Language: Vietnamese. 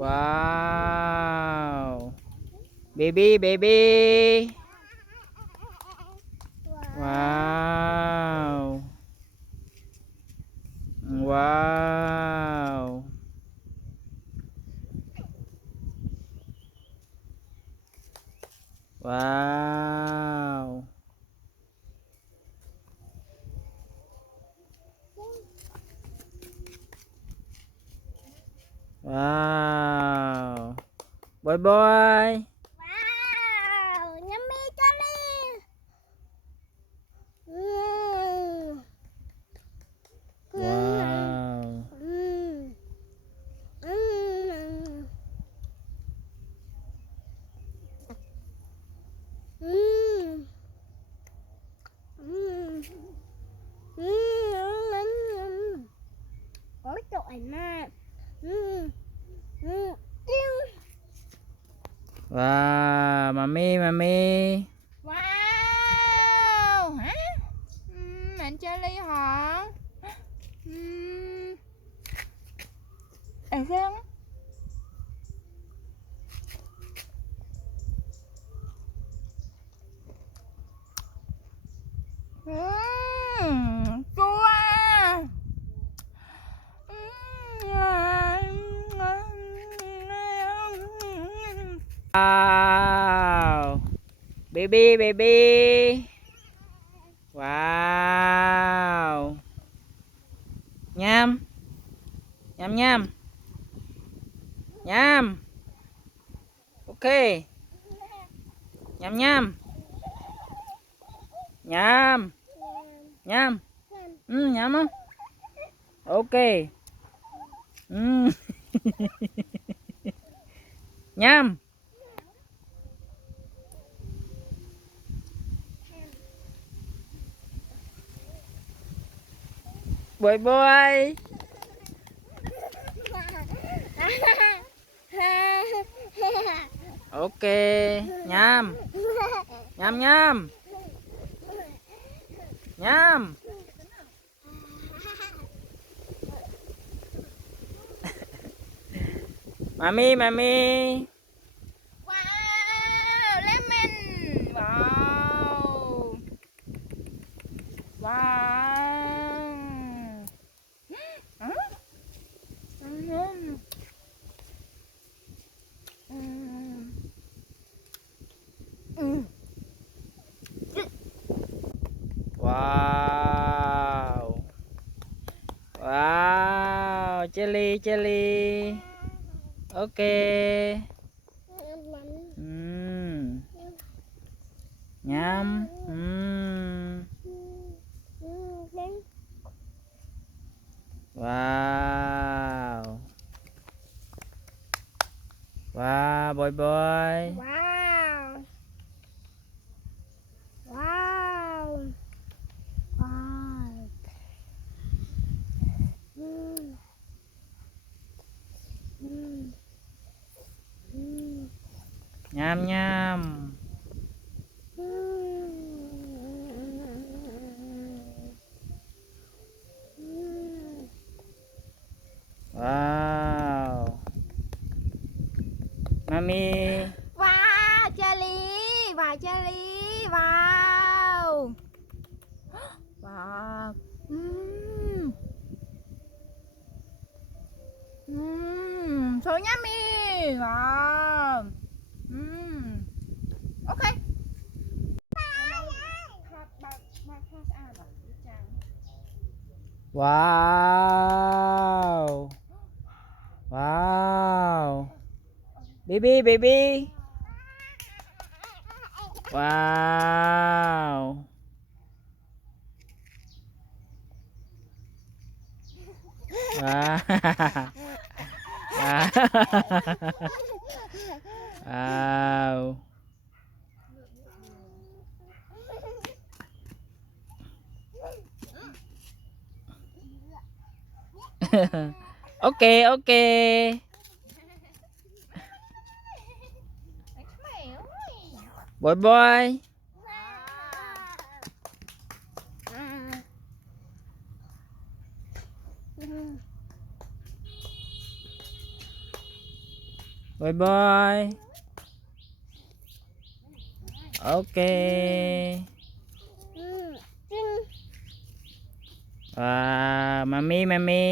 Wow. Baby, baby. Wow. Wow. Wow. Wow. Boy boy. Wow, yummy jelly. Mm. Wow. Mm. Mm. Mm. Mm. Mm. Ôi trời mà. Mm. Mm. Wow. Mami, mami. Wow, hả? Bạn Charlie hả? Sao? Chua. Wow. Baby, baby. Wow. Nham. Nham nham. Nham. Ok. Nham nham. Nham. Nham. Nham không? Ok. Nham. Bye bye. Ok. Nham. Nham nham. Nham. Mami, mami. Wow, lemon. Wow. Wow. Hả? Wow. Wow. Jelly, jelly. Ok. Nham. Wow. Wow, boy boy. Wow. Wow. Wow. Mm. Mm. Mm. Nham nham. Wow. Mami. Wow, Charlie. Wow, Charlie. Wow. Wow. So yummy. Wow. Okay. Wow. Wow. Baby, baby. Wow. Wow. Wow. Ok, ok. Boy boy. บายบายโอเค จริง มามี